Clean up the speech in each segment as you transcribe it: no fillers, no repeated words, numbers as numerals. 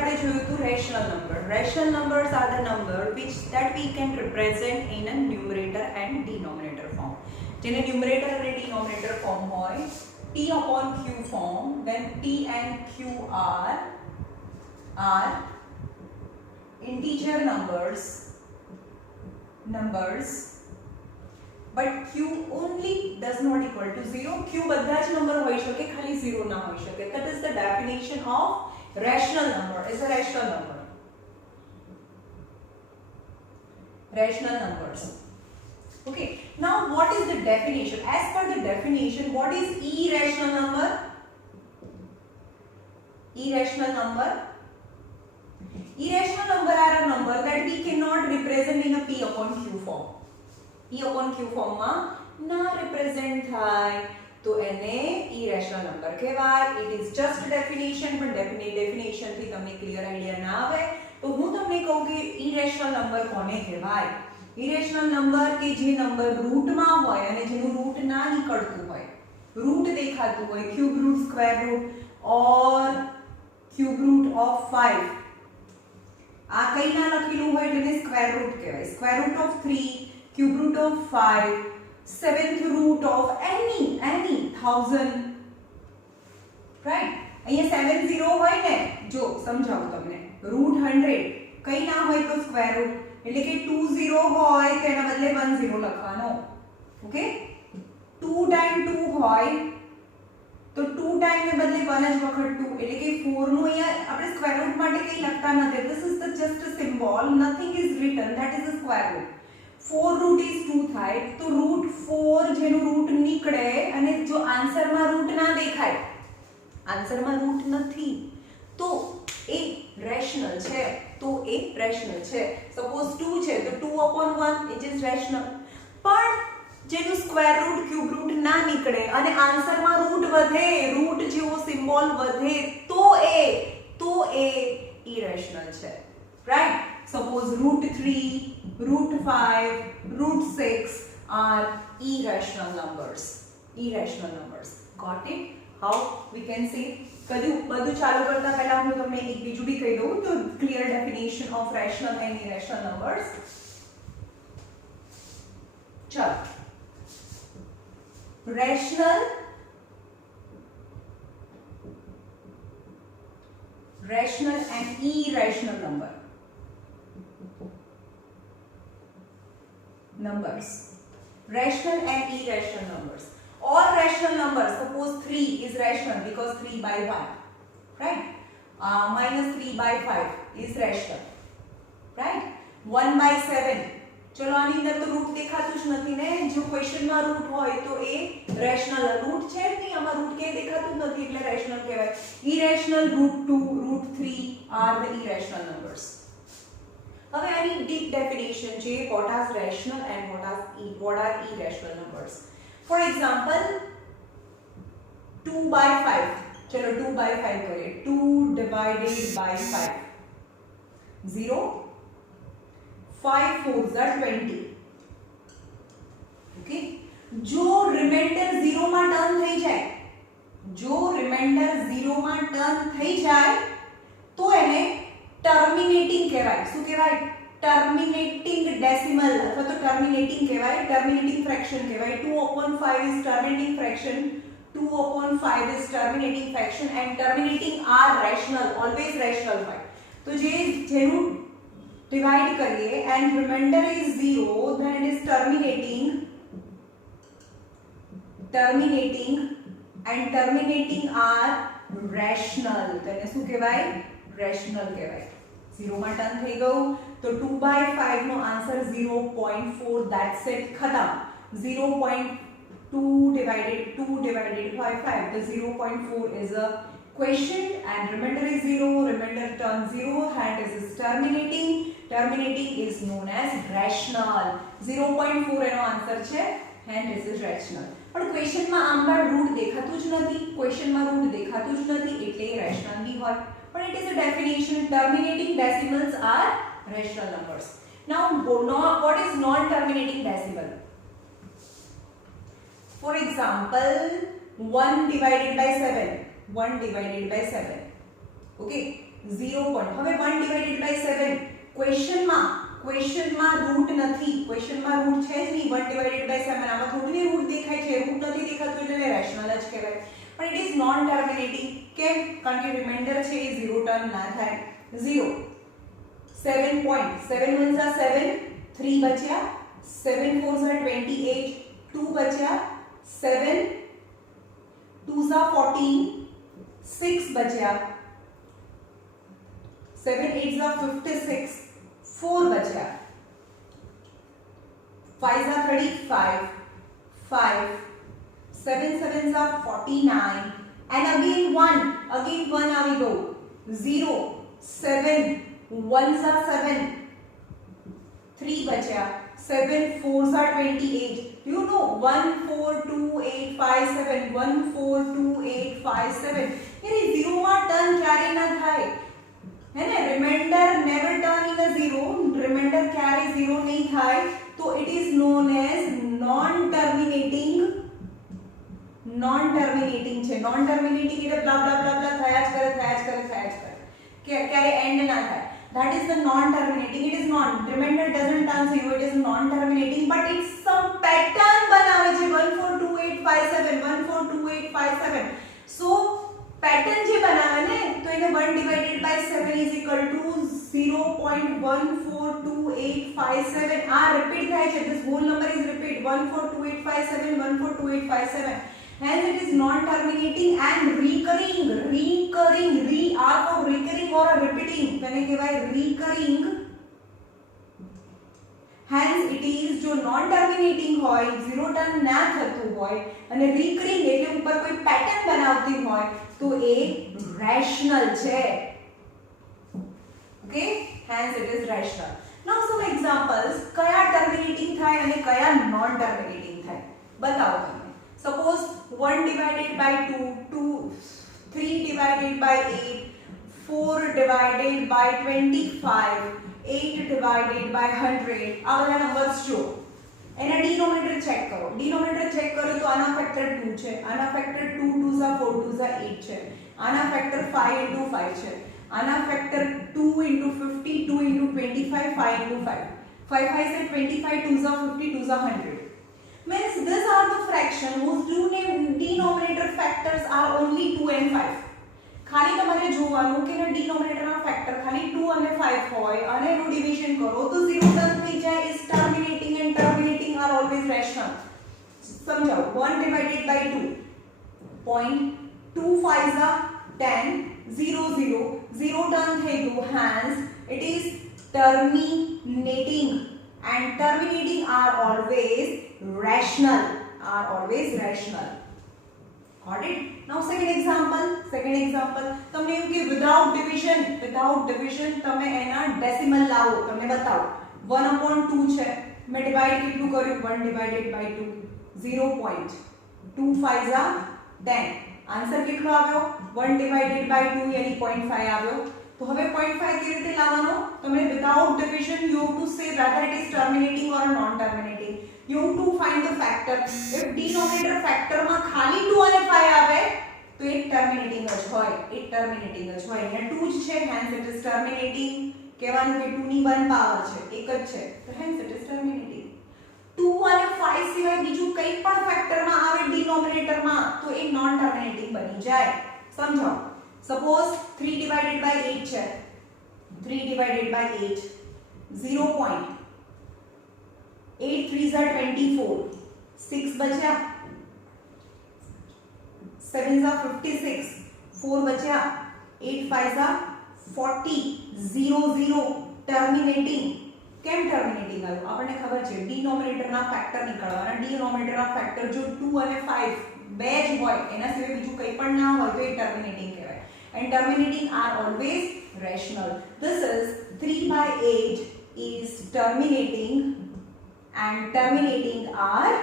આપણે જોયું હતું rational number. Rational numbers are the number which that we can represent in a numerator and denominator form. જેને numerator અને denominator form હોય, p upon q form, then p and q are integer numbers but q only does not equal to 0. q બધા જ number હોઈ શકે, ખાલી 0 ના હોઈ શકે. That is the definition of rational number. Is a rational number. Rational numbers. Okay. Now what is the definition? As per the definition, what is irrational number? Irrational number. Irrational number are a number that we cannot represent in a p upon q form. p upon q form માં ના represent થાય તો એને irrational number કહેવાય. It is just definition, પણ definition થી તમને clear idea ના આવે તો હું તમને કહું કે irrational number કોને કહેવાય. irrational number કે જે નંબર રૂટ માં હોય અને જેનું રૂટ ના નીકળતું હોય, રૂટ દેખાતું હોય, cube root, square root or cube root of 5, આ કઈ ના લખેલું હોય તેને સ્ક્વેર રૂટ કહેવાય. Square root of 3, cube root of 5, seventh root of any 1000, right? અહીંયા 70 હોય ને, જો સમજાવું તમને, રૂટ 100 કઈ ના હોય તો સ્ક્વેર રૂટ, એટલે કે 20 હોય તો એના બદલે 10 લખવાનો. ઓકે, 2 ટાઈમ 2 હોય તો 2 ટાઈમ ને બદલે 1 જ વખત 2, એટલે કે 4 નું અહીંયા આપણે સ્ક્વેર રૂટ માટે કંઈ લખતા નથી. This is just a symbol, nothing is written, that is the square root. 4 root is 2 થાય તો રૂટ 4 જેનું રૂટ નીકળે અને જો આન્સરમાં રૂટ ના દેખાય, આન્સરમાં રૂટ નથી તો એ રેશનલ છે. સપોઝ 2 છે તો 2/1 ઇટ ઇઝ રેશનલ. પણ જેનું સ્ક્વેર રૂટ, ક્યુબ રૂટ ના નીકળે અને આન્સરમાં રૂટ વધે, રૂટ જેવો સિમ્બોલ વધે તો એ ઇરેશનલ છે, right? Suppose root 3, root 5, root 6 are irrational numbers. Got it? How we can say? બધું ચાલુ કરતા પહેલા હું તમને એક બીજું બી કહી દઉં તો clear definition of rational and irrational numbers. ચલો, rational and irrational numbers. Rational and irrational numbers. All rational numbers, suppose 3 is rational because 3/1, right? Minus 3/5 is rational, right? 1/7, ચલો આની અંદર તો રૂટ દેખાતું જ નથી ને, જો ક્વેશ્ચન માં રૂટ હોય તો એ રેશનલ. રૂટ છે જ નહીં આમાં, રૂટ કે દેખાતું જ નથી એટલે રેશનલ કહેવાય. irrational, root 2, root 3 are the irrational numbers. હવે આની ડીપ ડેફિનેશન છે, what are rational and what are irrational numbers. For example, 2/5, ચલો 2/5 કરીએ. 2 divided by 5, 0. 5 4s are 20. Okay, જો રિમાઇન્ડર 0 માં ટર્ન થઈ જાય, તો એને ટર્મિનેટિંગ કહેવાય. શું કહેવાય? ટર્મિનેટિંગ ડેસિમલ અથવા તો ટર્મિનેટિંગ કહેવાય, ટર્મિનેટિંગ ફ્રેક્શન કહેવાય. 2/5 is terminating fraction, 2/5 is terminating fraction and terminating are rational, always rational હોય. તો જેનું ડિવાઇડ કરીએ and remainder is 0, then it is terminating and terminating are rational. તેને શું કહેવાય? રેશનલ કહેવાય. 0 માં ટર્ન થઈ ગયું તો 2/5 નો આન્સર 0.4, that's it, ખતમ. 0.2 divided by 5, the 0.4 is a question and remainder is 0, remainder turn 0, and this is terminating is known as rational. 0.4 એનો આન્સર છે and this is rational. પણ ક્વેશ્ચનમાં આંબા રૂટ દેખાતું જ નથી, એટલે રેશનલ બી હોય. But it is a definition, terminating decimals are rational numbers. Now what is non-terminating decimal? For example, 1 divided by 7. Okay, 0 point. હવે 1 divided by 7 ક્વેશ્ચનમાં route નથી, ક્વેશ્ચનમાં route છે જ નહીં. 1 ડિવાઇડેડ બાય 7 આમાં થોડી રૂટ દેખાય છે, રૂટ નથી દેખાતું એટલે રેશનલ જ કહેવાય. પણ ઇટ ઇઝ નોન ટર્મિનેટિંગ. કેમ? કારણ કે રિમાઇન્ડર છે એ 0 ટર્મ ના થાય. 0 7 પોઈન્ટ. 7 1 ઝા 7, 3 બચ્યા. 7 4 ઝા 28, 2 બચ્યા. 7 2 ઝા 14, 6 બચ્યા. 7 8 ઝા 56, 4 બચ્યા. 5 ઝા 35, 5. 7 7 ઝા 49 and again 1 આવી ગયો. 0 7 1 ઝા 7, 3 બચ્યા. 7 4 ઝા 28. You know 1 4 2 8 5 7, 1 4 2 8 5 7. यार ये 0 માં ટર્ન ક્યારે ના થાય, है ना? Remainder never turn in a 0. Remainder क्यारे 0 नहीं थाय, तो it is known as non terminating. Non terminating छे. नॉन टर्मिनेटिंग એટલે બ્લા બ્લા બ્લા બ્લા થયા જ કરે ક્યારે એન્ડ ના થાય. that is the non terminating. it is non. remainder doesn't turn 0. it is non terminating, but it's some pattern બનાવે છે. 1 4 2 8 5 7, 1 4 2 8 5 7. so pattern જે બનાવે ને, તો એને 1 divided by 7 is equal to 0.142857. આ રિપીટ થાય છે. this whole number is repeat. 142857, 142857. hence it is non terminating and recurring. re r for recurring or repeating. તેને કહેવાય recurring. hence it is જો non terminating હોય, 0 ટર્ન ના થતું હોય અને recurring એટલે ઉપર કોઈ પેટર્ન બનાવતી હોય, તો એ rational છે. okay, hence it is rational. now some examples. કયા terminating થાય અને કયા non terminating થાય બતાવો તમે. suppose 1 divided by 2, 3 divided by 8, 4 divided by 25, 8 divided by 100. આ બધા નંબર્સ જો એના ડિનોમિનેટર ચેક કરો. ડિનોમિનેટર ચેક કરો તો આના ફેક્ટર 2 છે, આના ફેક્ટર 2 2 ઝા 4 2 ઝા 8 છે, આના ફેક્ટર 5 into 5 છે, આના factor 2 into 50, 2 into 25, 5 into 5. 5 5 is 25, 2 Jha 50, 2 Jha 100. means these are the fraction whose denominator factors are only 2 and 5. ખાલી તમારે જોવાનું કે એના ડિનોમિનેટરના ફેક્ટર ખાલી 2 અને 5 હોય અને એનું ડિવિઝન કરો તો 0 ટર્ન થઈ જાય. is terminating and terminating are always rational. સમજાવો. 1 divided by 2, 0.25 ઝા 10, 0 0 0 ટર્ન થઈ ગયું. hence it is terminating and terminating are always rational. got it? now second example. તમને એવું કે without division તમે એના decimal લાવો. તમને બતાવો 1/2 છે, મેં ડિવાઇડ કેટલું કર્યું? 1 divided by 2, 0.25 ઝા 10. આન્સર કેટલો આવ્યો? 1 divided by 2 यानी 0.5 આવ્યો. તો હવે 0.5 કેવી રીતે લાવવાનો? તમને without division you have to say whether it is terminating or non terminating. you have to find the factor. if denominator factor માં ખાલી 2 અને 5 આવે તો એ terminating જ હોય. અહીંયા 2 જ છે, hence it is terminating. કહેવાનું કે 2 ની 1 પાવર છે, એક જ છે, તો hence it is terminating. 2 અને 5 સિવાય બીજું કંઈ પણ ફેક્ટર માં આવે ડિનોમિનેટર માં તો એ નોન ટર્મિનેટિંગ બની જાય. સમજો. suppose 3 divided by 8 છે, 3 divided by 8, 0.8 3 ઝા 24, 6 બચ્યા. 7 ઝા 56, 4 બચ્યા. 8 5 ઝા 40, 0 0 ટર્મિનેટિંગ. કેમ ટર્મિનેટિંગ આવ્યું? આપણને ખબર છે ડિનોમિનેટરના ફેક્ટર નીકળવાના. ડિનોમિનેટરના ફેક્ટર જો 2 અને 5 બે જ હોય, એના સિવાય બીજું કંઈ પણ ના હોય તો એ ટર્મિનેટિંગ કહેવાય. and terminating are always rational. this is 3/8 is terminating and terminating are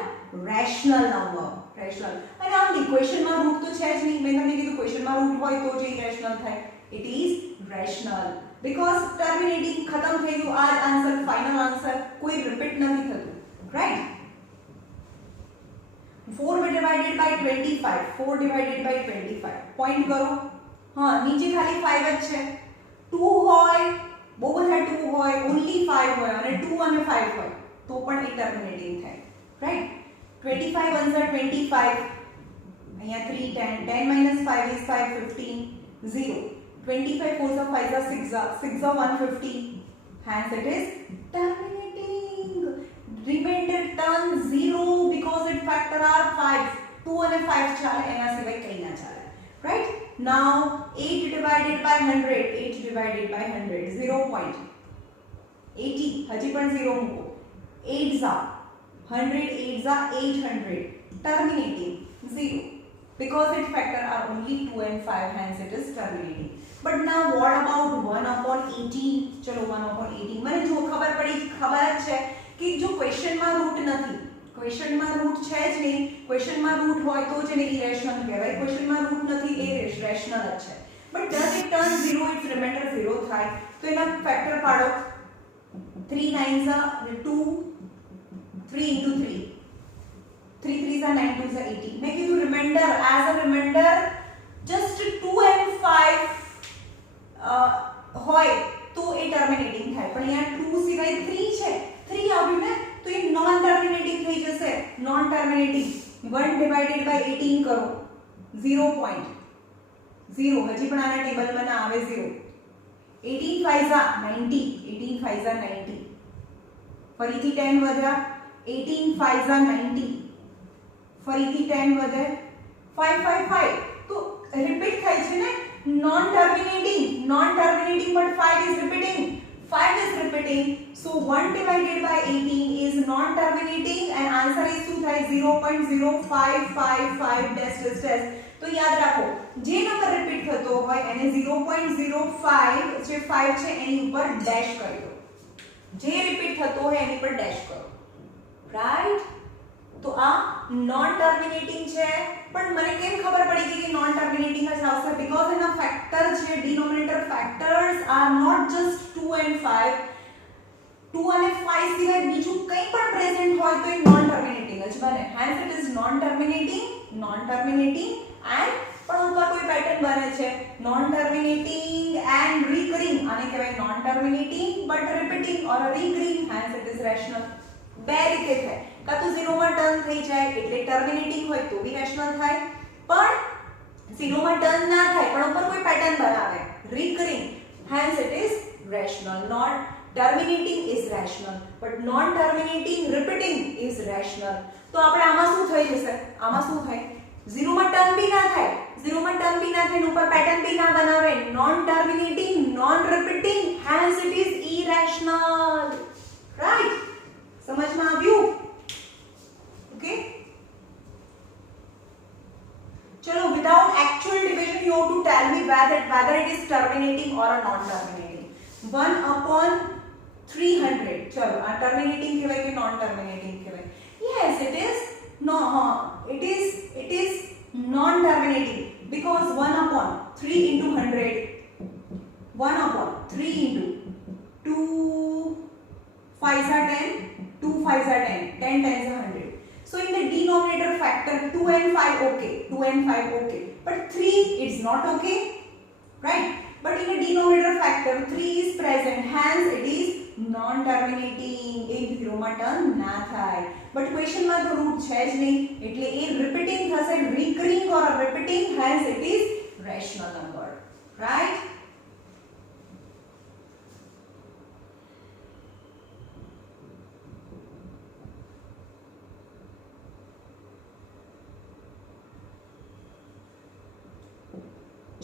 rational number. અને આમ ઇક્વેશનમાં રૂટ તો છે જ નહીં. મેં તમને કીધું ક્વેશ્ચનમાં રૂટ હોય તો જ ઇરેશનલ થાય. it is rational because terminating ખતમ થઈ ગયું. આ આન્સર ફાઇનલ આન્સર, કોઈ રિપીટ નથી થતું. Right. 4 divided by 25, 4 divided by 25 point કરો. हाँ नीचे खाली 5 જ છે હોય, ઓન્લી 5 હોય અને 2 અને 5 હોય તો પણ એ ટર્મિનેટિંગ થાય, રાઈટ? 25 1 25, અહીંયા 3 10, 10 minus 5 is 5, 15, 0. 25 4 5 6 6 150, hence it is terminating. Remainder turn 0 because its factor are 5. 2 અને 5 ચાલે, એના સિવાય કંઈ ના ચાલે, right? Now 8 divided by 100, 8 divided by 100, 0.80, હજી પણ 0 મૂકો. 8 Jha 100, 8 Jha 800, terminating 0 because its factor are only 2 and 5, hence it is terminating. But now what about 1/18? ચલો 1/18 મને જો ખબર જ છે કે જો ક્વેશ્ચનમાં રૂટ નથી, ક્વેશ્ચનમાં રૂટ છે જ નહીં, ક્વેશ્ચનમાં રૂટ હોય તો જ એને ઇરેશનલ કહેવાય, ક્વેશ્ચનમાં રૂટ નથી એ રેશનલ જ છે. But does it turn 0, its remainder 0 થાય તો એના ફેક્ટર પાડો. 3 9s are 2, 3 into 3, 3 3s are 9, 2s are 18. મેં કીધું remainder, as a remainder just 2 and 5 હોય તો એ ટર્મિનેટિંગ થાય, પણ અહીંયા 2 સિવાય 3 છે, 3 આવ્યું ને તો એ નોન ટર્મિનેટિંગ થઈ જશે. નોન ટર્મિનેટિંગ 1 divided by 18 કરો, 0.0, હજી પણ આના ટેબલમાં ના આવે 0. 18 5s are 90, 18 5s are 90, ફરીથી 10 વધ્યા, 18 5s are 90, ફરીથી 10 વધે, 5 5 5 તો રિપીટ થાય છે ને. non terminating but 5 is repeating, 5 is repeating, so 1 divided by 18 is non terminating and answer is શું થાય 0.0555 dash dash dash. તો યાદ રાખો જે નંબર રિપીટ થતો હોય એને 0.05 જે 5 છે એની ઉપર ડેશ કરી દો, જે રિપીટ થતો હોય એની પર ડેશ કરો, રાઈટ? તો આ નોન ટર્મિનેટિંગ છે, પણ મને કેમ ખબર પડી ગઈ કે નોન ટર્મિનેટિંગ જ આવશે? બીકોઝ એના ફેક્ટર છે, denominator factors are not just 2 and 5. 2 અને 5 સિવાય બીજું કંઈ પણ પ્રેઝન્ટ હોય તો એ નોન ટર્મિનેટિંગ જ બને, hence it is non terminating and પણ ઉપર કોઈ પેટર્ન બને છે નોન ટર્મિનેટિંગ એન્ડ રિકરિંગ, આને કહેવાય non terminating but repeating or recurring, hence it is rational. બે રીતે થાય, કાં તો 0 માં ટર્ન થઈ જાય એટલે ટર્મિનેટિંગ હોય તો બી રેશનલ થાય, પણ 0 માં ટર્ન ના થાય પણ ઉપર કોઈ પેટર્ન બનાવે recurring, hence it is rational. Not terminating is rational but non terminating repeating is rational. તો આપણે આમાં શું થઈ જશે? આમાં શું થાય? 0 માં ટર્ન બી ના થાય, 0 માં ટર્ન બી ના થાય ઉપર પેટર્ન બી ના બનાવે, non terminating non repeating, hence it is irrational, right? સમજમાં આવ્યું? ઓકે, ચલો without actual division you have to tell me whether it is terminating or a non terminating. 1/300, ચલો આ ટર્મિનેટિંગ કહેવાય કે નોન ટર્મિનેટિંગ કહેવાય? yes it is it is non terminating because 1/3 into 100, 1/3 into 2 5s are 10, 2 5s are 10, 10 10s are 100. So in the denominator factor 2 and 5 okay, 2 and 5 okay, but 3 it's not okay, right? But in the denominator factor 3 is present, hence it is non terminating, એ 0 માં turn ના થાય. but question માં તો route છે જ નહીં એટલે એ repeating થશે, recurring or repeating, hence it is rational number, right?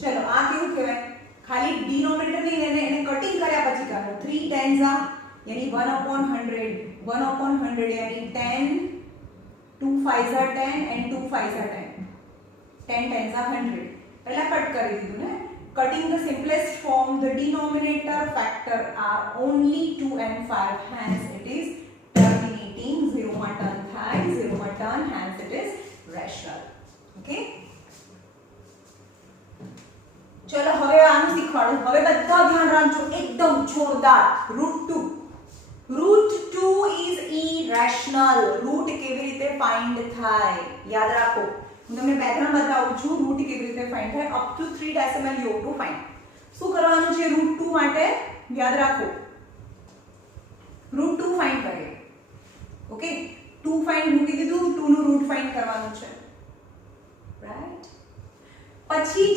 ચલો આ કેવું કહેવાય? ખાલી ડિનોમિનેટર ને એને કટિંગ કર્યા પછી કાઢો. 3 10s are यानी 1/100, 1/100 यानी 10, 2 5s are 10 and 2 5s are 10, 10 10s are 100. પહેલા કટ કરી દીધું ને. cutting the simplest form, the denominator factor are only 2 and 5, hence it is terminating, 0 માં ટર્ન થાય, 0 માં turn, hence it is rational. okay, ચલો હવે આનું શીખવાડું. હવે બધા ધ્યાન રાખજો, એકદમ જોરદાર. Route 2 is irrational. રૂટ કેવી રીતે ફાઇન્ડ થાય યાદ રાખો. હું તમને પેટર્ન બતાવું છું રૂટ કેવી રીતે ફાઇન્ડ થાય. Up to 3 decimal you to find. શું કરવાનું છે રૂટ 2 માટે યાદ રાખો.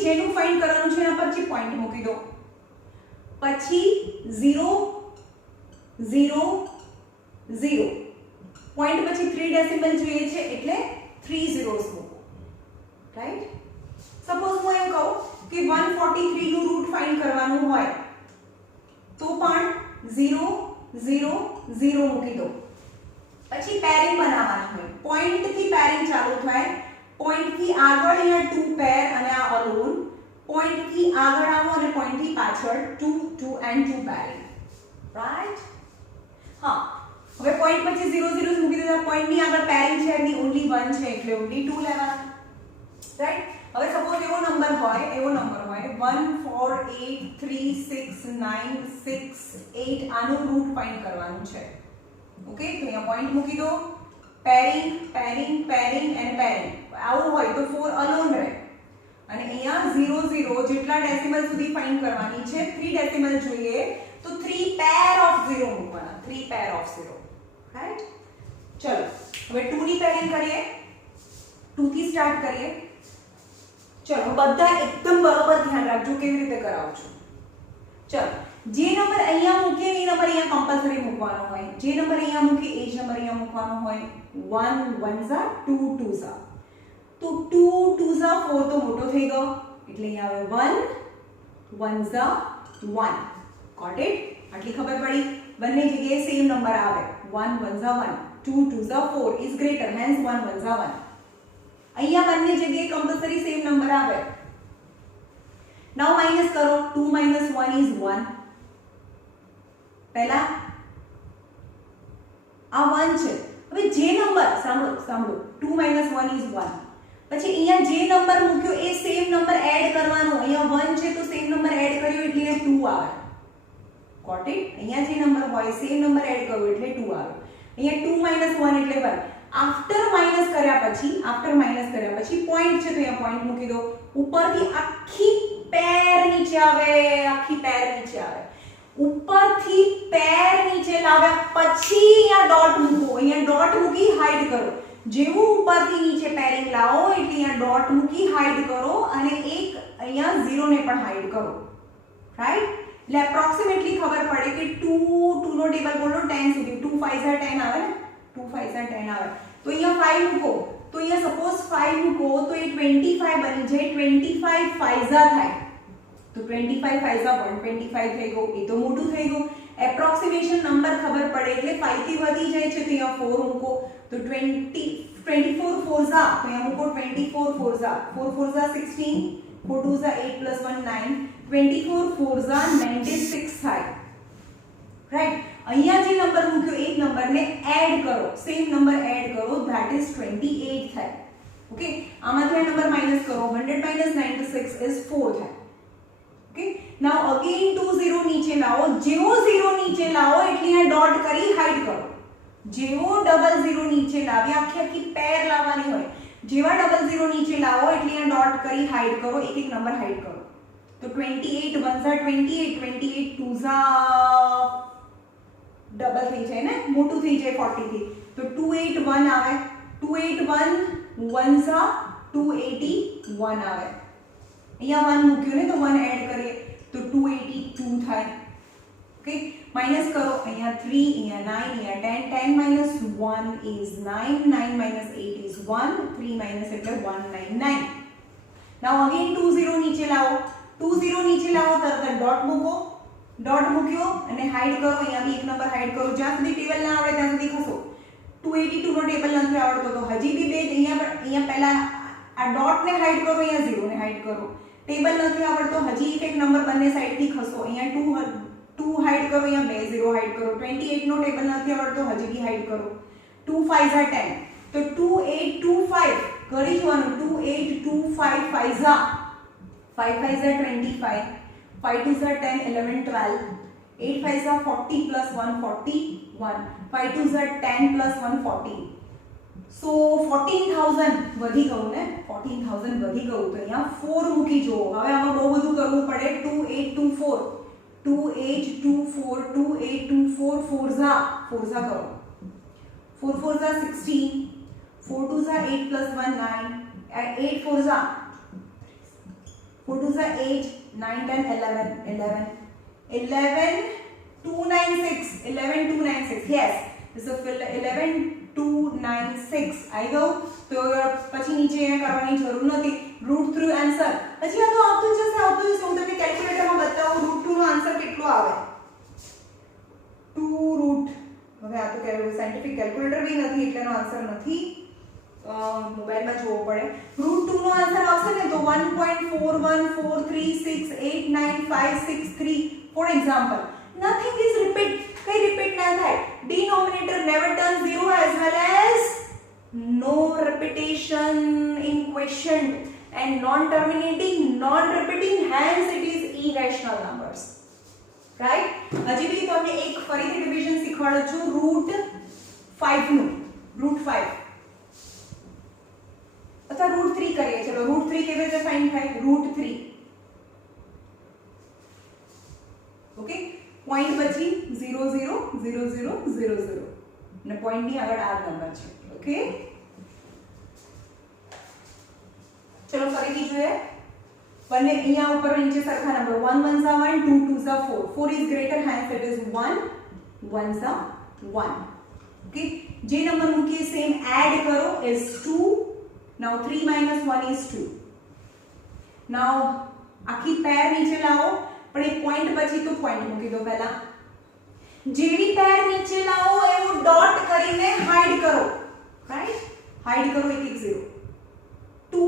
જેનું ફાઇન્ડ કરવાનું છે એના પર જે પોઈન્ટ મૂકી દો, પછી 0 0 0 પોઈન્ટ પછી 3 ડેસિમલ જોઈએ છે એટલે 3 zeros મૂકો, રાઈટ. સપોઝ હું એમ કહું કે 143 નું રૂટ ફાઇન્ડ કરવાનું હોય તો પણ 0 0 0 મૂકી દો. પછી પેરિંગ બનાવવાની હોય, પોઈન્ટ થી પેરિંગ ચાલુ થાય, પોઈન્ટ થી આગળ અહીંયા 2 પેર અને આ અલોન, પોઈન્ટ થી આગળ આવો અને પોઈન્ટ થી પાછળ 2 2 and 2 પેરિંગ, રાઈટ. હા, હવે પોઈન્ટ પછી 0 0 મૂકી દીધા, પોઈન્ટ ની આગળ પેરિંગ છે એટલે ઓન્લી 1 છે એટલે ઓન્લી 2 લેવાના, રાઈટ. હવે સપોઝ એવો નંબર હોય 1 4 8 3 6 9 6 8 આનું રૂટ ફાઇન્ડ કરવાનું છે. ઓકે, તો અહીંયા પોઈન્ટ મૂકી દો, pairing pairing pairing and pairing. આવું હોય તો 4 અલોન રહે અને અહીંયા 0 0 જેટલા ડેસિમલ સુધી ફાઇન્ડ કરવાની છે, 3 ડેસિમલ જોઈએ તો 3 પેર ઓફ 0 મૂકવાના, 3 પેર ઓફ 0, રાઈટ. ચલો હવે 2 ની પેરિંગ કરીએ, 2 થી સ્ટાર્ટ કરીએ. ચલો બધા એકદમ બરાબર ધ્યાન રાખજો કેવી રીતે કરાવું છું. ચલો જે નંબર અહીંયા મૂકીએ એ નંબર અહીંયા કમ્પલસરી મૂકવાનો હોય, જે નંબર અહીંયા મૂકીએ એ જ નંબર અહીંયા મૂકવાનો હોય. 1 1 ઝા 2 2 ઝા, તો 2 2 ઝા 4 તો મોટો થઈ ગયો એટલે અહીંયા આવે 1 1 ઝા 1. Got it? આટલી ખબર પડી? બંને જગ્યાએ સેમ નંબર આવે, 1 1 ઝા 1, 2 2 ઝા 4 ઇઝ ગ્રેટર, હેન્સ 1 1 ઝા 1. અહીંયા બંને જગ્યાએ કમ્પલસરી સેમ નંબર આવે. નાઉ માઈનસ કરો, 2 minus 1 is 1. પહેલા આ 1 છે, હવે જે નંબર સાંભળો 2 minus 1 is 1, પછી અહીંયા જે નંબર મૂક્યો એ સેમ નંબર એડ કરવાનો. અહીંયા 1 છે તો સેમ નંબર એડ કર્યો એટલે અહીંયા 2 આવે. Got it? અહીંયા જે નંબર હોય સેમ નંબર એડ કર્યો એટલે 2 આવે. અહીંયા 2 minus 1 એટલે 1. આફ્ટર માઈનસ કર્યા પછી પોઈન્ટ છે તો અહીંયા પોઈન્ટ મૂકી દો. ઉપરથી આખી પેર નીચે આવે, ઉપરથી પેર નીચે લાવ્યા પછી અહીંયા ડોટ મૂકો, અહીંયા ડોટ મૂકી હાઈડ કરો. જેવું ઉપરથી નીચે પેરિંગ લાવો એટલે અહીંયા ડોટ મૂકી હાઈડ કરો અને એક અહીંયા 0 ને પણ હાઈડ કરો, રાઈટ. એટલે એપ્રોક્સિમેટલી ખબર પડે કે 2 નો ટેબલ બોલો 10 સુધી, 2 5 ઝા 10 આવે ને, 2 5 ઝા 10 આવે તો અહીંયા 5 મૂકો, તો અહીંયા સપોઝ 5 મૂકો તો એ 25 બની જાય, 25 5 ઝા થાય તો 25 5 ઝા 125 થઈ ગયું, એ તો મોટું થઈ ગયું. એપ્રોક્સિમેશન નંબર ખબર પડે એટલે 5 થી વધી જાય છે તો અહીંયા 4 મૂકો, તો 24 4 ઝા તો અહીંયા મૂકો 24 4 ઝા 4 4 ઝા 16, 4 2 ઝા 8 plus 1 9, 24 4 ઝા 96 થાય, રાઈટ. અહીંયા જે નંબર મૂક્યો એ નંબરને એડ કરો, સેમ નંબર એડ કરો, ધેટ ઇઝ 28 થાય. ઓકે, આમાંથી આ નંબર માઈનસ કરો, 100 minus 96 is 4 થાય. ઓકે, નાઉ અગેન 2 0 નીચે લાવો, જેવો 0 નીચે લાવો એટલે અહીંયા ડોટ કરી હાઈડ કરો. જેવો 00 નીચે લાવ્યા, આખી પેર લાવવાની હોય, જેવા 00 નીચે લાવો એટલે અહીંયા ડોટ કરી હાઈડ કરો, એક એક નંબર હાઈડ કરો. તો 28 1 ઝા 28, 28 2 ઝા ડબલ થઈ જાય ને, મોટું થઈ જાય 40 થી, તો 281 આવે, 281 1 ઝા 281 આવે. અહીંયા 1 મૂક્યું ને તો 1 એડ કરીએ તો 282 થાય. ઓકે, માઈનસ કરો, અહીંયા 3, અહીંયા 9, અહીંયા 10, 10 minus 1 is 9, 9 minus 8 is 1, 3 minus એટલે 199. નાઉ અગેન 20 નીચે લાવો, 20 નીચે લાવો તરત ડોટ મૂકો, ડોટ મૂક્યો અને હાઈડ કરો, અહીંયા બી એક નંબર હાઈડ કરો, જ્યાં સુધી ટેબલ ના આવડે ત્યાં સુધી ખસો. 282 નો ટેબલ નથી આવડતો તો હજી બી બે, અહીંયા પહેલા આ ડોટ ને હાઈડ કરો, અહીંયા 0 ને હાઈડ કરો. ટેબલ નથી આવડતો હજી એક નંબર બંને સાઈડ થી ખસો, અહીંયા 2 હાઈડ કરો, અહીંયા 2 0 હાઈડ કરો. 28 નો ટેબલ નથી આવડતો હજી બી હાઈડ કરો. 2 5 ઝા 10 તો 2825 કરી જોવાનું, 2825 5 ઝા 5 5 ઝા 25, 5 2 ઝા 10 11 12, 8 5 ઝા 40 plus 1 41, 5 2 ઝા 10 plus 1 14. સો 14000 વધી ગયું ને, 14000 વધી ગયું તો અહીંયા 4 મૂકી જો. હવે આમાં બહુ બધું કરવું પડે. 2824 2824 2824 4 ઝા કરો, 4 4 Jha 16, 4 2 Jha 8 plus 1 9, 8 4 Jha 4 2s are 8, 9, 10, 11, 296, yes, this is 11296 આવી ગયું. તો પછી નીચે એ કરવાની જરૂર નથી. √3 આન્સર પછી આ તો આવતું જશે હું તમને કેલ્ક્યુલેટરમાં બતાવું √2 નો આન્સર કેટલો આવે. 2 રૂટ હવે આ તો સાયન્ટિફિક કેલ્ક્યુલેટર બી નથી એટલે એનો આન્સર નથી, મોબાઈલમાં જોવો પડે. √2 નો આન્સર આવશે ને તો 1.41436895663 for example. Nothing is repeat, કઈ રિપીટ ના થાય. denominator never turns 0 as well as no repetition in quotient and non-terminating, non-repeating, hence it is irrational numbers. Right? હજી બી તમને એક ફરીથી રિવિઝન શીખવાડું છું √5 નું. √5 અથવા √3 કરીએ. ચલો √3 કેવી રીતે ફાઇન્ડ થાય? √3 ઓકે, પોઈન્ટ પછી 0 0 0 0 0 0 અને પોઈન્ટ ની આગળ આ નંબર છે. ઓકે, ચલો ફરીથી જોઈએ. બંને અહીંયા ઉપર નીચે સરખા number 1 1s are 1, 2 2s are 4. 4 is greater, hence it is 1, 1s are 1. Okay, જે નંબર મૂકીએ સેમ એડ કરો is 2. now 3 minus 1 is 2. now આખી પેર નીચે લાવો, પણ એક પોઈન્ટ પછી તો પોઈન્ટ મૂકી દો. પહેલા જેવી પેર નીચે લાવો એવું ડોટ કરીને હાઈડ કરો. રાઈટ, હાઈડ કરો 1 1 0. 2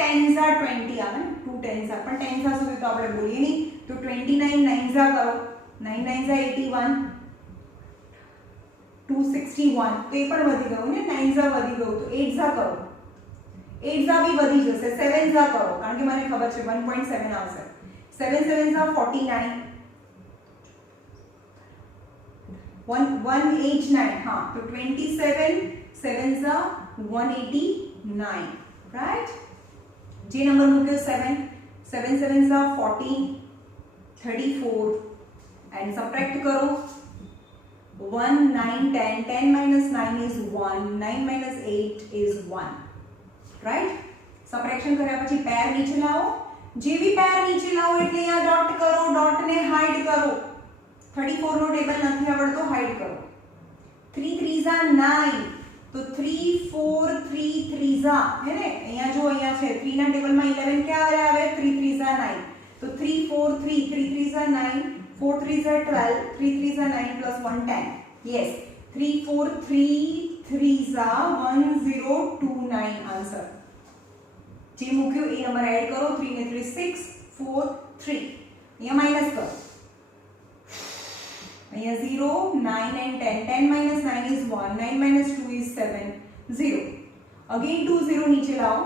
10s are 20 આવે, 2 10s are, પણ 10s are સુધી તો આપણે બોલીએ નહીં તો 29 9s are કરો, 9 9s are 81, 261 તો એ પણ વધી ગયું ને, 9s are વધી ગયું તો 8s are કરો, 8s are બી વધી જશે, 7s are કરો કારણ કે મને ખબર છે 1.7 આવશે, 7 7s are 49, 189 હા તો 27 7s are 189. રાઈટ, જે નંબર મૂક્યો 7 7 7s are 14 34 એન્ડ સબટ્રેક્ટ કરો 1 9 10 10 minus 9 is 1, 9 minus 8 is 1. Right, subtraction કર્યા પછી પેર નીચે લાવો, જેવી પેર નીચે લાવો એટલે અહીંયા ડોટ કરો, ડોટને હાઈડ કરો. 34 નો ટેબલ નથી આવડતો, હાઈડ કરો. 3 3s are 9 તો 3 4 3 3s are હે ને, અહીંયા જો અહીંયા છે 3 ના ટેબલમાં 11 ક્યાં આવે? 3 3s are 9 તો 3 4 3 3 3s are 9, 4 3s are 12, 3 3s are 9 plus 1 10. yes, 3 4 3 3s are 1029 answer. જે મૂક્યો એ નંબર એડ કરો, 3 ને 3 6 4 3 અહીંયા માઈનસ કરો, અહીંયા 0 9 and 10 10 minus 9 is 1, 9 minus 2 is 7 0. again 2 0 નીચે લાવો.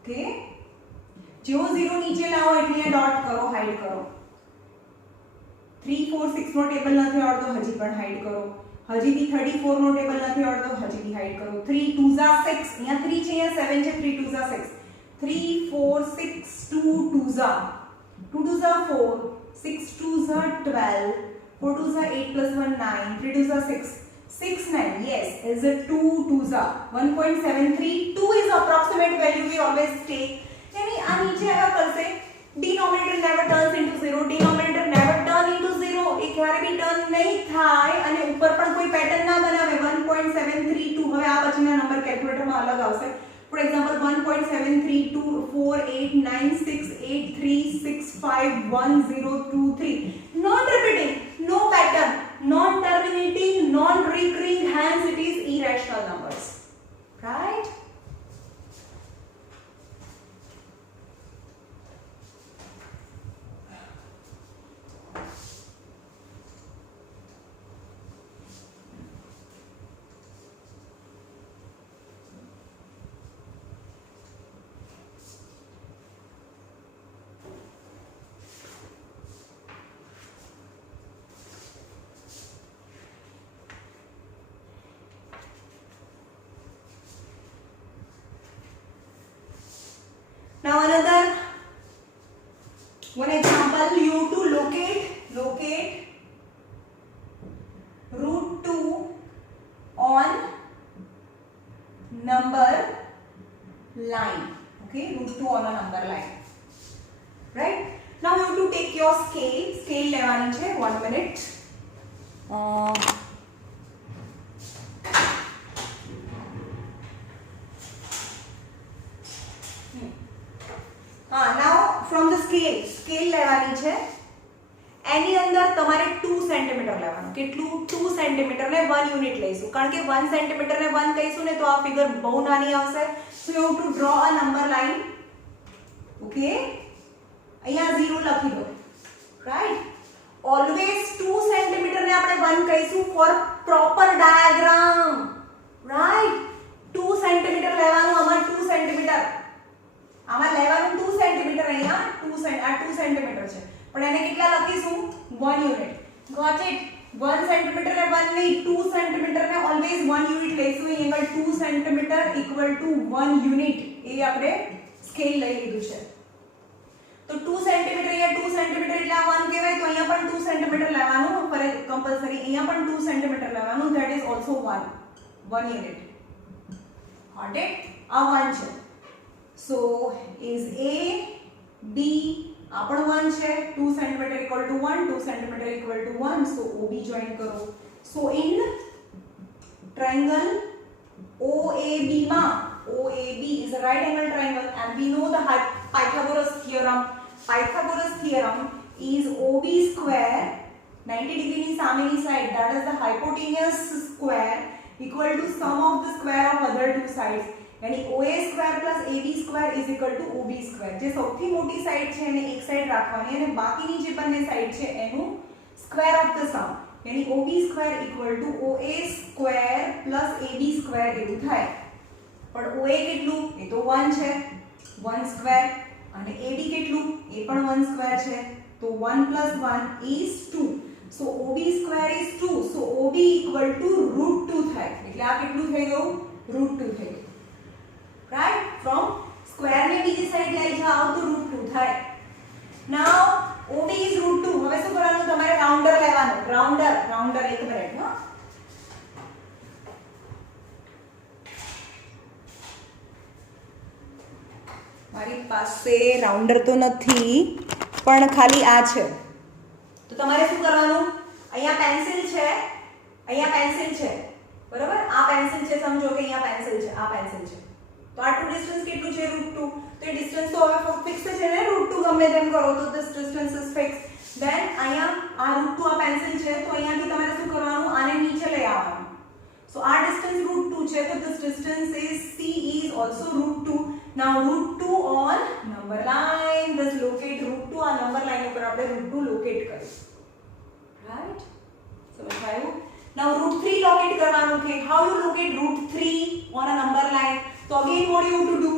ઓકે, જેવો 0 નીચે લાવો એટલે અહીંયા ડોટ કરો, હાઈડ કરો. 3 4 6 નો ટેબલ નથી આવડતો, હજી પણ હાઈડ કરો. હજી બી 34 નો ટેબલ નથી આવડતો, હજી બી હાઈડ કરો. 3 2s are 6 અહીંયા 3 છે, અહીંયા 7 છે, 3 2s are 6, 3 4 6 2 2s are 2 2s are 4, 6 2s are 12, 4 2s are 8 plus 1 9, 3 2s are 6 6 9. yes, is it 2 2s are 1.73. 2 is approximate value we always take. यानी આ નીચે આવા કરશે denominator never turns into 0, denominator never turn into 0. એ ક્યારે બી turn નહીં થાય અને ઉપર પણ કોઈ પેટર્ન ના બનાવે. 1.732 હવે આ પછીના નંબર કેલ્ક્યુલેટરમાં અલગ આવશે. For example 1.732 4 8 9 6 8 3 6 5 1 0 2 3. not repeating, no pattern, non terminating, non recurring, hence it is irrational numbers. right? Now another one example, you to locate √2 on number line. Okay, √2 on a number line. લેવાની છે 1 minute. હા, નાઉ from the scale લેવાની છે. એની અંદર તમારે 2 centimetre લેવાનું. કેટલું? 2 centimetre ને 1 યુનિટ લઈશું, કારણ કે 1 સેન્ટીમીટર ને 1 કહીશું ને તો આ ફિગર બહુ નાની આવશે. So you have to draw a number line. Okay, અહીંયા 0 લખી દો. રાઈટ, ઓલવેઝ 2 સેન્ટીમીટર ને આપણે 1 કહીશું for proper diagram. Right, 2 centimetre લેવાનું. આમાં 2 સેન્ટીમીટર આમાં લેવાનું 2 સેન્ટીમીટર. અહીંયા 2 સેન્ટીમીટર છે, પણ એને કેટલા લખીશું? 1 યુનિટ. Got it? 1 સેન્ટીમીટર ને 1 નહીં, 2 સેન્ટીમીટર ને ઓલવેઝ 1 યુનિટ લઈશું. અહીંયા 2 સેન્ટીમીટર ઇક્વલ ટુ 1 યુનિટ. એ આપણે સ્કેલ લઈ લીધું છે. તો 2 સેન્ટીમીટર, અહીંયા 2 સેન્ટીમીટર એટલે આ 1 કહેવાય, તો અહીંયા પણ 2 સેન્ટીમીટર લેવાનું કમ્પલસરી. અહીંયા પણ 2 સેન્ટીમીટર લેવાનું. That is also 1 unit. Got it? આ 1 છે. સો ઇઝ A B, આ પણ 1 છે. 2 centimetre equal to 1, 2 centimetre equal to 1. So OB join કરો. સો ઇન ટ્રાયેંગલ OAB માં, OAB is a right angle triangle and we know the Pythagoras theorem. Pythagoras theorem is OB square 90 degree ની સામેની side, that is the hypotenuse square, equal to sum of the square of other two sides. यानी OA square plus AB square is equal to OB square. જે સૌથી મોટી side છે એને એક side રાખવાની અને બાકીની જે બંને સાઈડ છે એનું સ્ક્વેર ઓફ ધ સમ, यानी OB square equal to OA square plus AB square એવું થાય. પણ OA કેટલું? એ તો 1 છે, 1 સ્ક્વેર, અને AB કેટલું? એ પણ 1 સ્ક્વેર છે, તો 1 plus 1 is 2. So OB square is 2. So OB equal to √2 થાય. એટલે આ કેટલું થઈ ગયું? √2 થઈ ગયું. રાઈટ, ફ્રોમ સ્ક્વેર ને બીજી સાઈડ લઈ જાઓ તો √2 થાય. નાઉ OB is √2. હવે શું કરવાનું? તમારે રાઉન્ડર લેવાનું. Rounder 1 minute. હા, મારી પાસે રાઉન્ડર તો નથી, પણ ખાલી આ છે. તો તમારે શું કરવાનું? અહીંયા પેન્સિલ છે, બરાબર? આ પેન્સિલ છે, સમજો કે અહીંયા પેન્સિલ છે, આ પેન્સિલ છે. તો આટલું ડિસ્ટન્સ કેટલું છે? √2. તો એ ડિસ્ટન્સ તો હવે ફિક્સ છે ને, √2 ગમે તેમ કરો તો this distance is fixed. then અહીંયા આ √2 આ પેન્સિલ છે, તો અહીંયાથી તમારે શું કરવાનું? આને નીચે લઈ આવવાનું. so આ ડિસ્ટન્સ √2 છે, તો this distance is C is also √2. now √2 on number line, thus locate √2. આ નંબર લાઈન ઉપર આપણે √2 લોકેટ કરીશું. રાઈટ, સમજાયું? now √3 locate કરવાનું છે. how you locate √3 on a number line? so again what you have to do?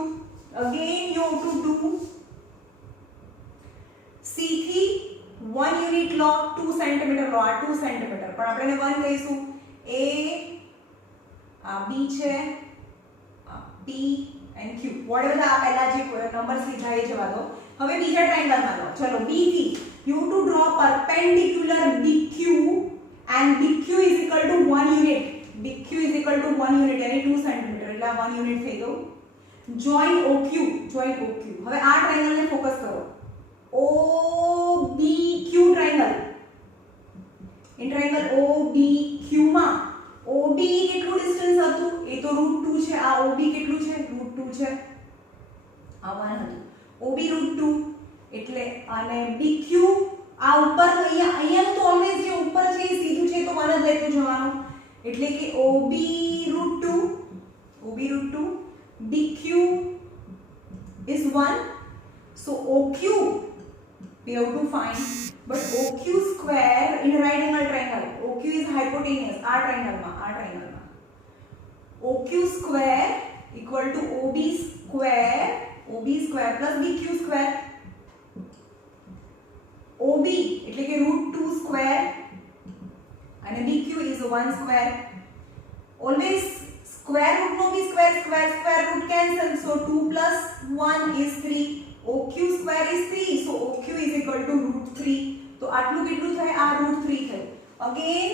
C થી 1 unit લો, 2 centimetre લો. આ 2 centimetre, પણ આપણે 1 કહીશું. A, આ B છે, આ P and Q, whatever આ પહેલા જે નંબર્સ લીધા એ જવા દો. હવે બીજા ટ્રાયેંગલમાં લો. ચલો, B થી you to draw perpendicular BQ and BQ is equal to 1 unit. BQ is equal to 1 unit, यानी 2 સેન્ટીમીટર, એટલે 1 યુનિટ થઈ ગયું. join OQ. હવે આ ટ્રાયેંગલ ને ફોકસ કરો. OBQ triangle. In triangle OBQ માં OB કેટલું ડિસ્ટન્સ હતું? એ તો √2 છે. આ OB કેટલું છે? √2 છે. આ 1 હતું. OB √2 એટલે, અને BQ આ ઉપર, અહીંયાનું તો ઓલવેઝ જે ઉપર છે એ સીધું છે, તો 1 જ લેતું જવાનું. એટલે કે OB √2, BQ is 1. so OQ we have to find, but OQ square in right angle triangle, OQ is hypotenuse. આ ટ્રાયેંગલમાં OQ square equal to OB square plus BQ square. OB એટલે કે √2 square અને BQ is 1 square. always square root no B square root cancel, so 2 plus 1 is 3. OQ square is 3, so OQ is equal to √3. તો આટલું કેટલું થાય? આ √3 થયું. Again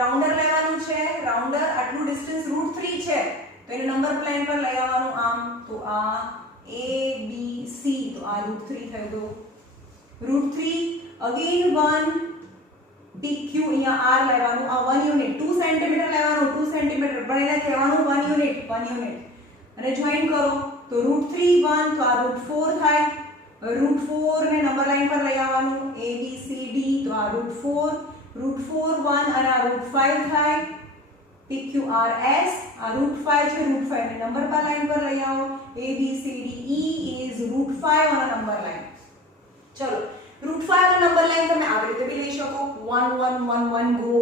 rounder લેવાનું છે. રાઉન્ડર આટલું ડિસ્ટન્સ √3 છે, તો એને નંબર પ્લેન પર લઈ આવવાનું આમ. તો આ A B C, તો આ √3 થઈ ગયું. √3 અગેન 1 PQ અહીંયા R લેવાનું, આ 1 યુનિટ 2 સેન્ટીમીટર લેવાનું, 2 સેન્ટીમીટર પણ એને કહેવાનું 1 યુનિટ, 1 યુનિટ અને જોઈન કરો તો √3 1 તો આ √4 થાય. √4 ને નંબર લાઈન પર લઈ આવવાનું A B C D તો આ √4 1 અને આ √5 થાય. PQRS આ √5 છે, √5 ને નંબર પર લાઈન પર લઈ આવો. A B C D E is √5 on a number line. ચલો √5 on a number line તમે આવી રીતે બી લઈ શકો 1 1 1 1 go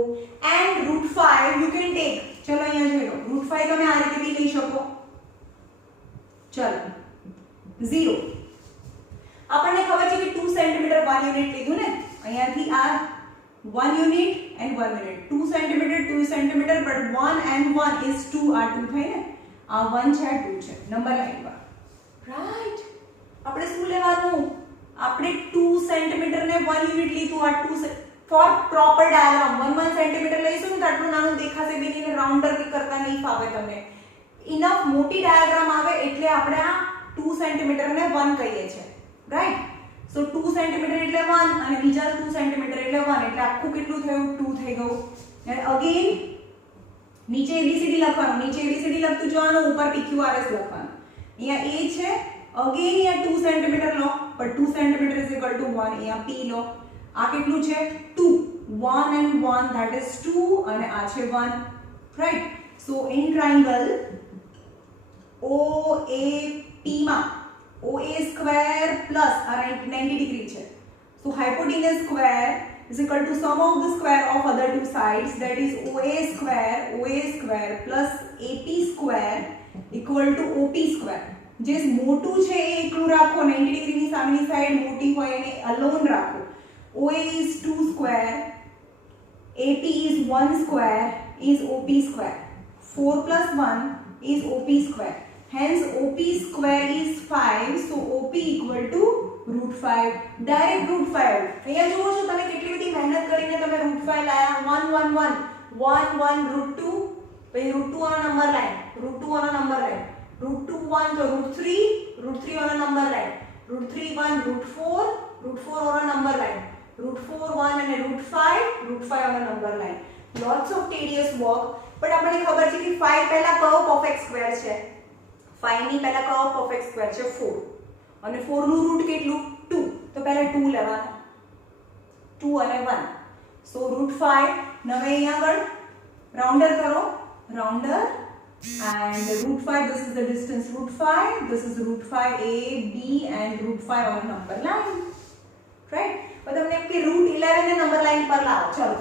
and √5 you can take. ચલો અહીંયા જોઈ લો √5 તમે આ રીતે બી લઈ શકો. ચલો 0 આપણને ખબર છે કે 2 સેન્ટીમીટર 1 યુનિટ લીધું ને, અહીંયાથી આ 1 unit and 1 unit 2 centimetre 2 centimetre but 1 and 1 is 2 આ 2 થાય ને, આ 1 છે આ 2 છે નંબર લાઈન પર. રાઈટ આપણે શું લેવાનું, આપણે 2 સેન્ટીમીટર ને 1 યુનિટ લીધું, આ 2 ફોર પ્રોપર ડાયાગ્રામ 1 1 સેન્ટીમીટર લઈશું ને તો આટલું નાનું દેખાશે બેનીને, રાઉન્ડર બી કરતા નહીં ફાવે તમને. ઇનફ મોટી ડાયાગ્રામ આવે એટલે આપણે આ 2 સેન્ટીમીટર ને 1 કહીએ છીએ. રાઈટ સો 2 સેન્ટીમીટર એટલે 1 અને બીજા 2 સેન્ટીમીટર એટલે 1 એટલે આખું કેટલું થયું 2 થઈ ગયું. અને અગેન નીચે ABCD લખવાનું, નીચે ABCD લખતું જવાનું, ઉપર PQRS લખવાનું. અહીંયા A છે, અગેન અહીંયા 2 સેન્ટીમીટર લો but 2 centimetre is equal to 1. અહીંયા P લો, આ કેટલું છે 2 1 and 1 that is 2 અને આ છે 1. Right so in triangle OAP માં OA square plus 90 degree છે. So hypotenuse square is equal to sum of the square of other two sides, that is OA square plus AP square equal to OP square. જે મોટું છે એ એકલું રાખો, 90 degree ની સામેની side મોટી હોય એને અલોન રાખો. OA is 2 square, AP is 1 square is OP square. 4 plus 1 is OP square. Hence OP square is 5, so OP equal to √5. Direct √5. અહીંયા જુઓ છો તમે કેટલી બધી મહેનત કરીને તમે √5 લાયા. 1 1 1 1 1 √2 પછી √2 on a number line, √2 on a number line, √2 1 તો √3 on a number line, √3 1 √4 on a number line, √4 1 અને √5 on a number line. Lots of tedious work. but આપણને ખબર છે કે 5 પહેલા કર્વ પરફેક્ટ સ્ક્વેર છે, 5 ની પહેલા કર્વ પરફેક્ટ સ્ક્વેર છે 4 અને 4 નું રૂટ કેટલું 2 તો પહેલા 2 લેવાનું, 2 અને 1 સો √5. હવે અહીંયા આગળ રાઉન્ડર કરો, rounder and √5 this is the distance √5, this is √5 A B and √5 on number line. right but તમને એમ કે √11 ને નંબર લાઈન પર લાવો. ચલો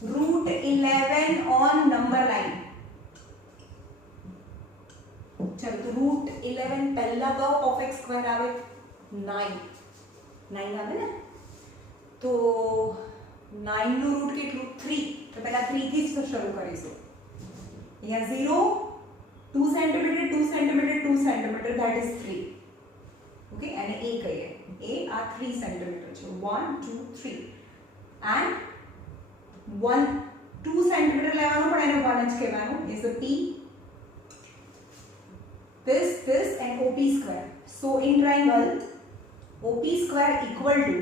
√11 on number line. चलो तो √11 पहला का परफेक्ट स्क्वायर आवे 9 આવે ને તો 9 નું રૂટ કેટલું 3 તો પહેલા 3 થી જ શરૂ કરીશું. અહીંયા 0 2 centimetre 2 centimetre 2 centimetre that is 3. Okay અને A કહીએ, A આ 3 સેન્ટીમીટર છે 1 2 3 and 1 2 સેન્ટીમીટર લેવાનું પણ એને 1 જ કહેવાનું is a P, this and OP square. So in triangle OP square equal to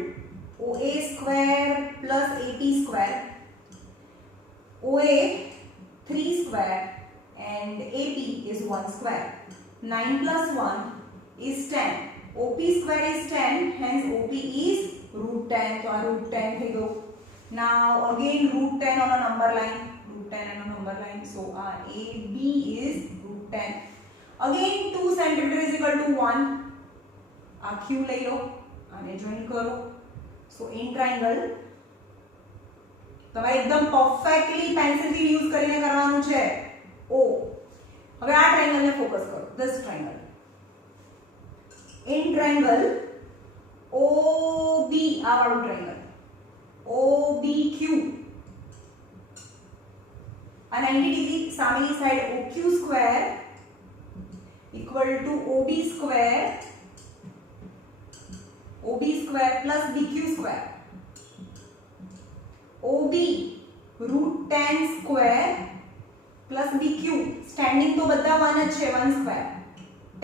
OA square plus AP square, OA 3 square and AP is 1 square. 9 plus 1 is 10. OP square is 10, hence OP is √10. So √10 થઈ ગયું. Now again √10 on a number line, √10 on a number line. So our AB is √10. Again 2 centimeter is equal to 1. આ Q લઈ લો અને join કરો. So in triangle તમારે એકદમ perfectly pencil થી use કરીને કરવાનું છે O. હવે આ ટ્રાયેંગલ ને ફોકસ કરો, this triangle. In triangle OB આ વાળું ટ્રાયેંગલ OBQ આ 90 ડિગ્રી સામેની side OQ square equal to OB square plus BQ square. OB √10 square plus BQ standing તો બધા 1 જ છે 1 square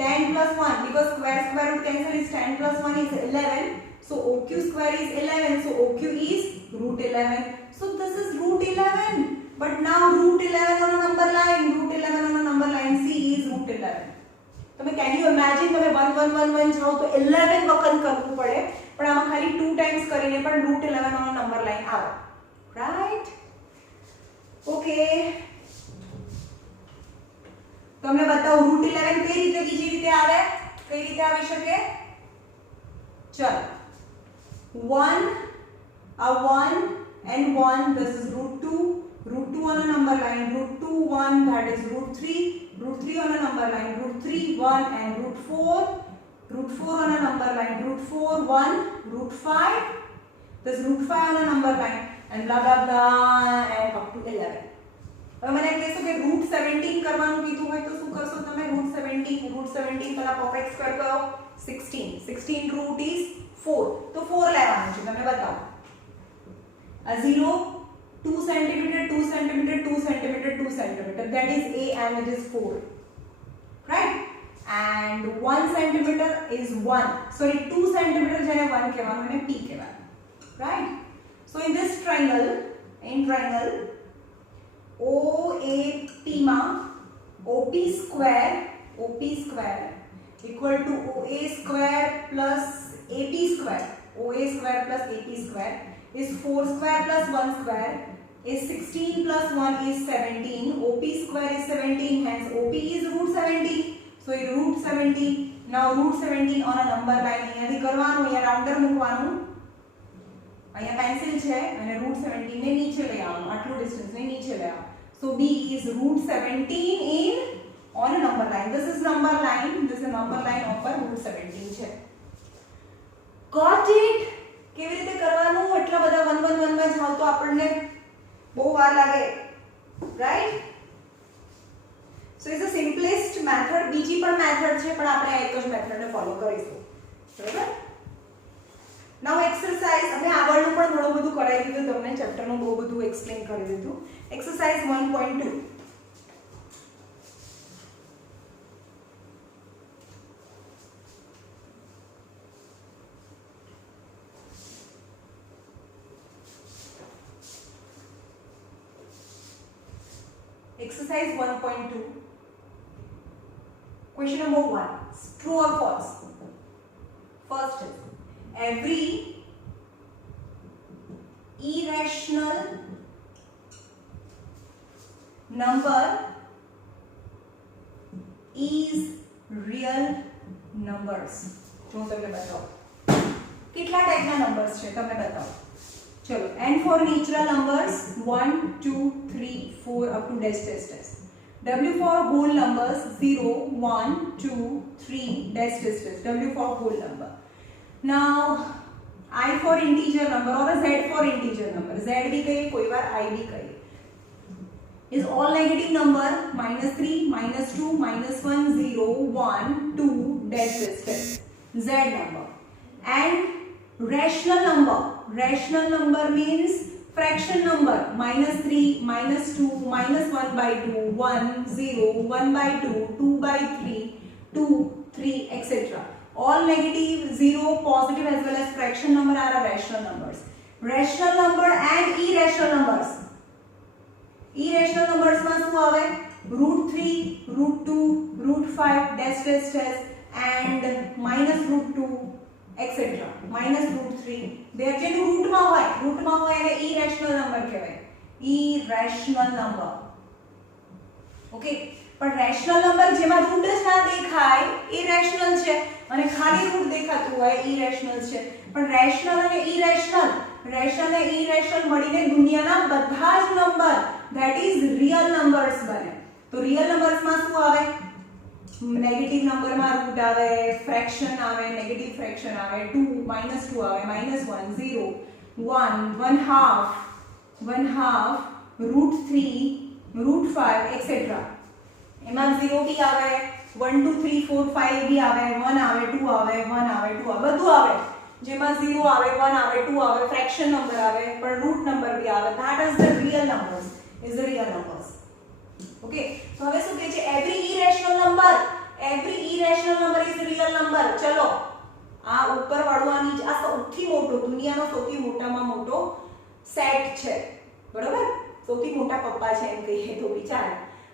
10 plus 1 because square root cancel is 10 plus 1 is 11 so OQ square is 11 so OQ is root 11 so this is root 11 but now root 11 on a number line root 11 on a number line C is root 11 તમે can you imagine તમે 1 1 1 1 જાઓ તો 11 વખત કરવું પડે પણ આમાં ખાલી 2 times કરીને પણ root 11 on a number line આવે right okay તમને બતાવો રૂટ 11 કઈ રીતે બીજી રીતે આવે કઈ રીતે આવી શકે ચલો 1 and 1 this is root 2 on a number line root 2 1 that is root 3 on a number line root 3 1 and root 4 on a number line root 4 1 root 5 this root 5 on a number line and blah blah blah and up to 11 હવે મને કહેશો કે route 17 કરવાનું કીધું હોય તો શું કરશો તમે રૂટ 17 પહેલા પરફેક્ટ સ્ક્વેર કરો 16 રૂટ ઇઝ 4 તો 4 લેવાનું છે તમને બતાવો a 0 2 cm 2 cm 2 cm 2 cm that is A and it is 4 right and 1 cm is 1 sorry 2 cm જેને 1 કહેવાનું એને P કહેવાનું right so in this triangle OAP માં OP square equal to OA square plus AP square OA square plus AP square is 4 square plus 1 square is 16 plus 1 is 17 OP square is 17 hence OP is root 17 so root 17 now root 17 on a number line અહીંયાથી કરવાનું અહીંયા rounder મૂકવાનું અહીંયા pencil છે અને root 17 ને નીચે લઈ આવવાનું આટલું ડિસ્ટન્સ ને નીચે લઈ આવવાનું so B is root 17 in on a number line this is number line of a root 17 છે got it કેવી રીતે કરવાનું એટલા બધા 1 1 1 માં જાવ તો આપણને બહુ વાર લાગે right so is the simplest method બીજી પણ મેથડ છે પણ આપણે એક જ મેથડને ફોલો કરીશું બરાબર now exercise અમે આગળનું પણ ઘણું બધું કરાવી દીધું તમને ચેપ્ટરનું બહુ બધું એક્સપ્લેન કરી દીધું exercise 1.2 exercise 1.2 question number 1 true or false first is every irrational number is real numbers જો તમને બતાવો કેટલા ટાઈપના નંબર્સ છે તમને બતાવો ચલો n for natural numbers 1 2 3 4 up to dash dash dash w for whole numbers 0 1 2 3 dash dash dash w for whole number now I for integer number or a z for integer number z भी कहिए कोई बार I भी कहिए is all negative number -3 -2 -1 0 1 2 dash dash dash z number and rational number means fraction number -3 -2 -1/2 1 0 1/2 2/3 2 3 etc all negative 0 positive as well as fraction number are rational numbers and irrational numbers માં શું આવે √3 √2 √5 dash dash dash and -√2 etc -√3 they are જેનું રૂટમાં હોય એને irrational number કહેવાય irrational number okay પણ rational number જેમાં route જ ના દેખાય એ રેશનલ છે અને ખાલી રૂટ દેખાતું હોય ઇરેશનલ છે પણ રેશનલ અને ઇરેશનલ મળીને દુનિયાના બધા જ number that is real numbers બને તો રિયલ નંબર્સમાં શું આવે નેગેટિવ નંબરમાં રૂટ આવે ફ્રેક્શન આવે નેગેટિવ ફ્રેક્શન આવે 2 -2 આવે -1 0 1 1/2 √3 √5 etc એમાં 0 भी આવે 1 2 3 4 5 भी આવે 1 આવે 2 આવે 1 આવે 2 આવે બધું આવે જેમાં 0 આવે 1 આવે 2 આવે ફ્રેક્શન નંબર આવે પણ રૂટ નંબર भी આવે that is the real numbers okay તો હવે શું કહે છે every irrational number is real number ચલો આ ઉપર વાળું આ સૌથી મોટો દુનિયાનો સૌથી મોટામાં મોટો સેટ છે બરોબર સૌથી મોટા પપ્પા છે એમ કહીએ તો વિચાર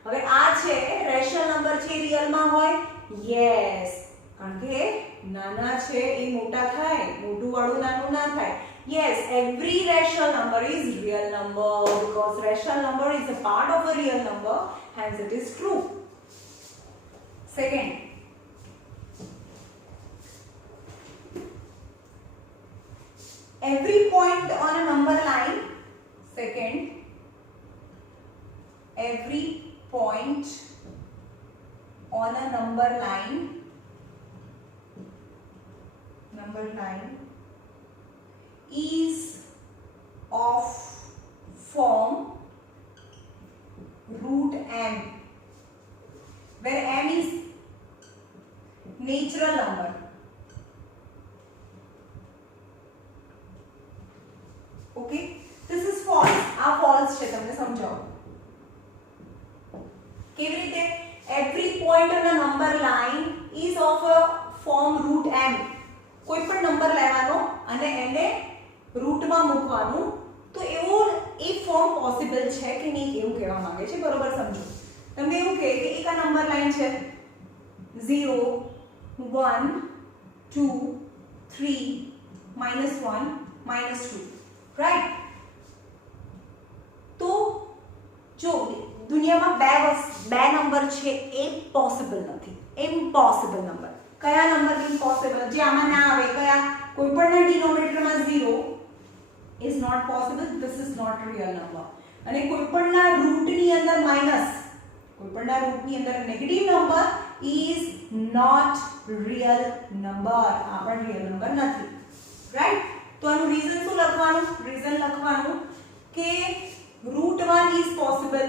હવે આ છે રેશનલ નંબર છે રિયલમાં હોય યસ કારણ કે નાના છે એ મોટા થાય મોટું વાળું નાનું ના થાય yes every rational number is real number because rational number is a part of a real number hence it is true second every point on a number line second every point on a number line is of form root m where m is natural number okay this is false આ false છે તમને સમજાવો કેવી રીતે every point on a number line is of a form root m કોઈ પણ number લેવાનો અને એને રૂટમાં મૂકવાનું તો એવો એ ફોર્મ પોસિબલ છે કે નહીં એવું કહેવા માંગે છે બરોબર સમજો તમને એવું કહે કે એક આ નંબર લાઈન છે 0 1 2 3 -1 -2 રાઈટ તો જો દુનિયામાં બે નંબર છે એ પોસિબલ નથી ઇમ્પોસિબલ નંબર કયા નંબર ઇમ્પોસિબલ જે આમાં ના આવે કયા કોઈપણના ડિનોમિનેટરમાં 0 is not possible this is not real number અને કોઈપણના રૂટની અંદર માઈનસ કોઈપણના રૂટની અંદર negative number is not real number આ પણ real number નથી રાઈટ તો આનું રીઝન શું લખવાનું રીઝન લખવાનું કે રૂટ 1 is possible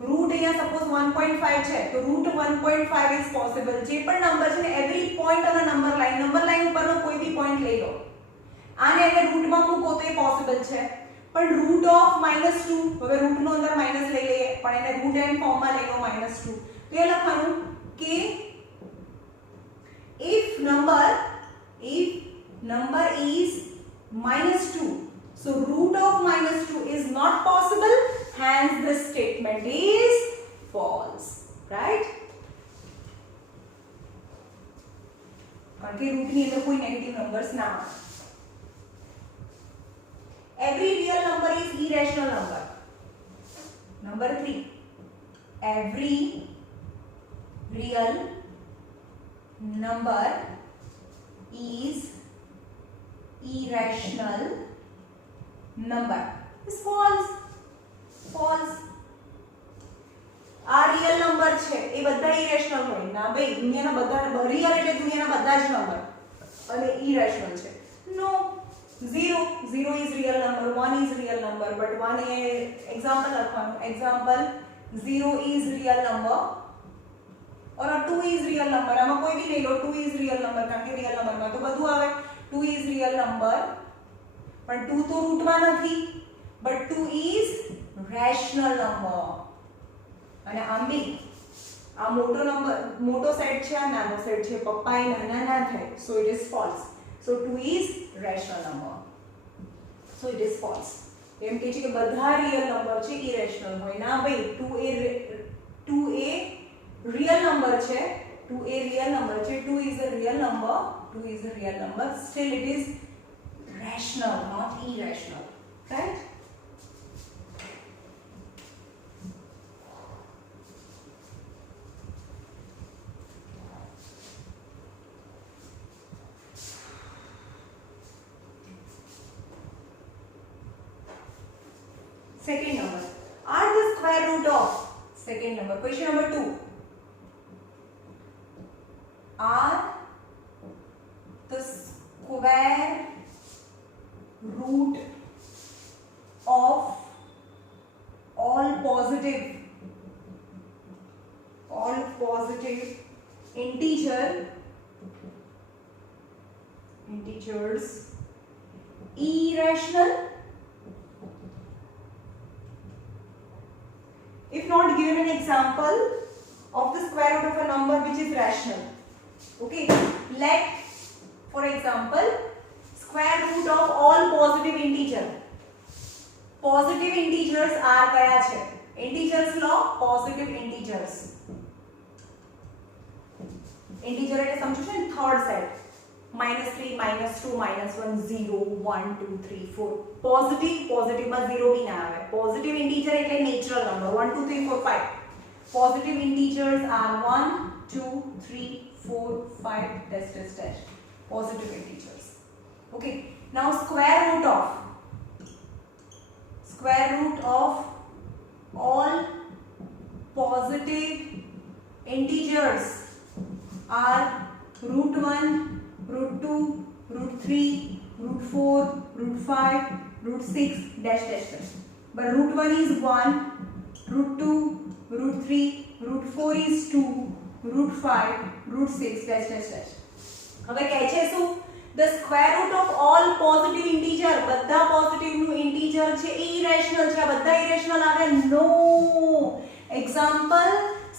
रूट અહીંયા સપોઝ 1.5 છે તો રૂટ 1.5 ઇઝ પોસિબલ જે પણ નંબર છે ને every point on a number line ઉપરનો કોઈ બી પોઈન્ટ લઈ લો આને એને રૂટમાં મૂકો તો એ પોસિબલ છે પણ રૂટ ઓફ -2 હવે રૂટનો અંદર માઈનસ લઈ લઈએ પણ એને રૂટ એન્ડ ફોર્મમાં લઈ લો -2 તો એ લખવાનું કે if number is -2 so root of -2 is not possible hence this statement is false right કારણ કે રૂટની અંદર કોઈ નેગેટિવ નંબર્સ ના આવે every real number is irrational number number 3 every real number is irrational number is false આ real number છે એ બધા irrational હોય ના ભાઈ દુનિયાના બધા રિયલ એટલે દુનિયાના બધા જ નંબર અને ઇરેશનલ છે નો 0 is real number 1 is real number but 1 A example લખવાનું એક્ઝામ્પલ 0 is real number और 2 is real number આમાં કોઈ બી લઈ લો 2 is real number કારણ કે રિયલ નંબરમાં તો બધું આવે 2 is real number પણ 2 તો રૂટમાં નથી but 2 is rational number અને આમ બી આ મોટો સેટ છે આ નાનો સેટ છે પપ્પા એ નાના ના થાય so it is false so 2 is rational number so it is false એમ કહે છે કે બધા રિયલ નંબર છે ઇરેશનલ હોય ના ભાઈ 2a real number છે 2a real number છે 2 is a real number still it is rational not irrational right second number are the square root of second number question number 2 are the square root of all positive integers irrational if not not given an example of the square root of a number which is rational. Okay, let for example square root of all positive integer. Positive integers are kya છે? Integers law, positive integers. Integer એટલે સમજો છો ને third side -3 -2 -1 0 1 2 3 4 positive માં 0 બી ના આવે. Positive integer એટલે natural number 1 2 3 4 5. Positive integers are 1 2 3 4 5 dash dash dash. Positive integers. Okay, now square root of all positive integers are √1, √2, √3, √4, √5, √6 dash dash dash. But √1 is 1, √2, √3, √4 is 2, √5, √6 dash dash dash. હવે કહે છે શું? The square root of all positive integer, બધા positive નું integer છે એ irrational છે. આ બધા ઇરેશનલ આવે? No. Example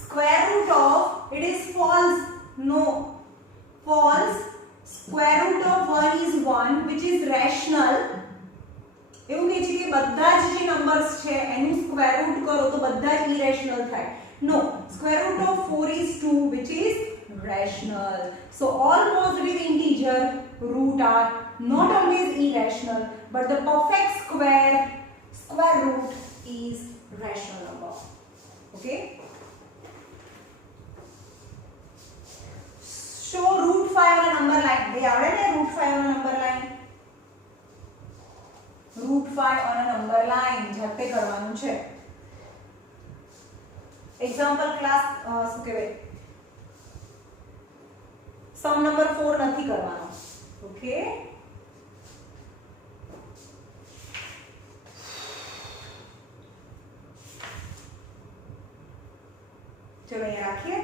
square root of, it is false. No, false. Square root of 1 is 1 which is rational. એવું કહે છે કે બધા જે નંબર્સ છે એનું સ્ક્વેર રૂટ કરો તો બધા જ ઇરેશનલ થાય. No, square root of 4 is 2 which is rational. So all positive integer root are not always irrational, but the perfect square root is rational number. Okay, show √5 on a number line. ભાઈ આવડે ને √5 on a number line? √5 on a number line જાતે કરવાનું છે. Example class શું કહેવાય, સમ number 4 નથી કરવાનો. ઓકે, ચલો અહીંયા રાખીએ.